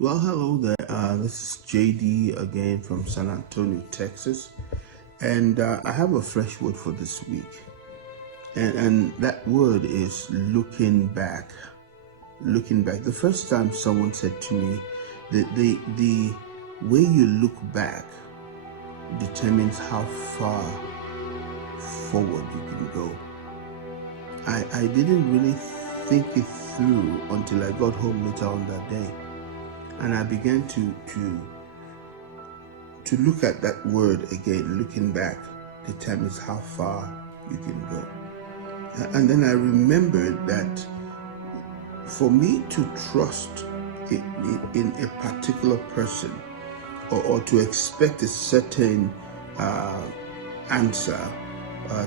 Well, hello there. This is JD again from San Antonio, Texas. And I have a fresh word for this week. And that word is looking back. Looking back. The first time someone said to me that the way you look back determines how far forward you can go. I didn't really think it through until I got home later on that day. And I began to look at that word again. Looking back determines how far you can go. And then I remembered that for me to trust in a particular person or to expect a certain answer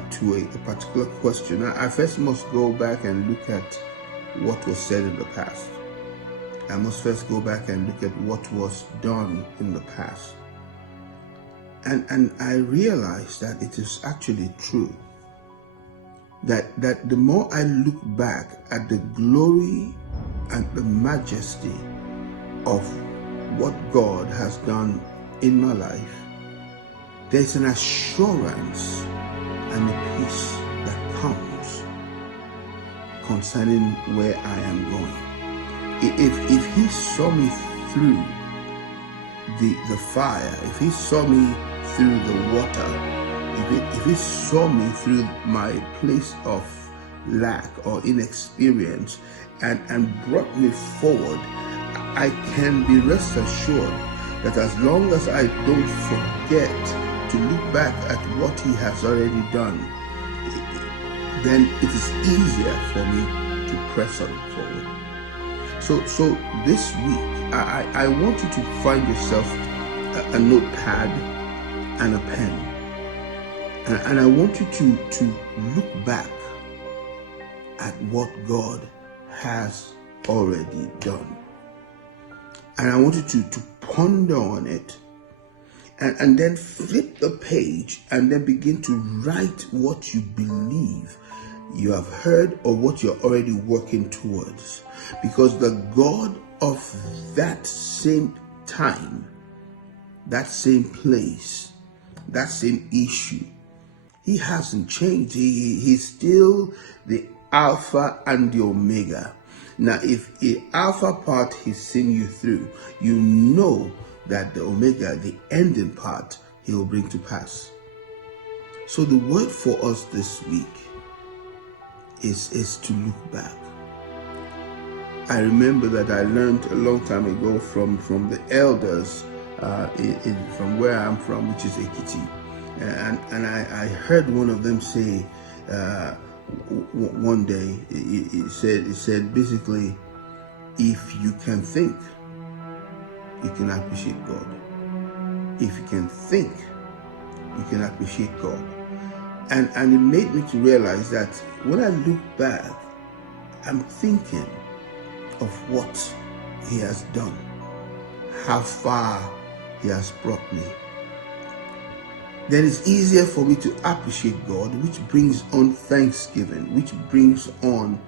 to a particular question, I first must go back and look at what was said in the past. I must first go back and look at what was done in the past. And I realized that it is actually true. That the more I look back at the glory and the majesty of what God has done in my life, there's an assurance and a peace that comes concerning where I am going. If he saw me through the fire, if he saw me through the water, if he saw me through my place of lack or inexperience and brought me forward, I can be rest assured that as long as I don't forget to look back at what he has already done, then it is easier for me to press on forward. So this week, I want you to find yourself a notepad and a pen. And I want you to look back at what God has already done. And I want you to ponder on it. And then flip the page and then begin to write what you believe you have heard or what you're already working towards. Because the God of that same time, that same place, that same issue, he hasn't changed. He's still the Alpha and the Omega. Now, if the Alpha part he's seen you through, you know that the Omega, the ending part, he will bring to pass. So the word for us this week is to look back. I remember that I learned a long time ago from the elders from where I'm from, which is Ekiti. And I heard one of them say one day, it said basically, if you can think, you can appreciate God. If you can think, you can appreciate God. And it made me to realize that when I look back, I'm thinking of what he has done, how far he has brought me. Then it's easier for me to appreciate God, which brings on thanksgiving, which brings on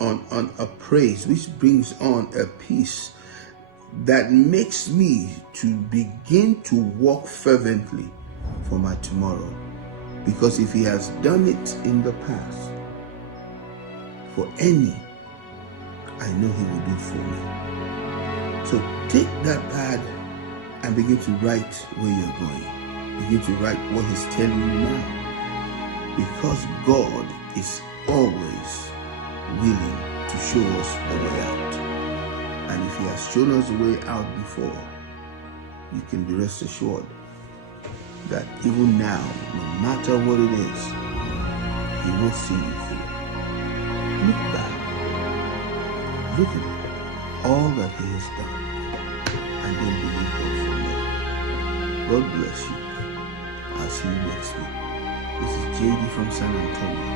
a praise, which brings on a peace that makes me to begin to walk fervently for my tomorrow. Because if he has done it in the past, for any, I know he will do it for me. So take that pad and begin to write where you're going. Begin to write what he's telling you now. Because God is always willing to show us the way out. And if he has shown us the way out before, you can be rest assured that even now, no matter what it is, he will see you through. Look back. Look at all that he has done. And then believe God from there. God bless you. I'll see you next week. This is JD from San Antonio.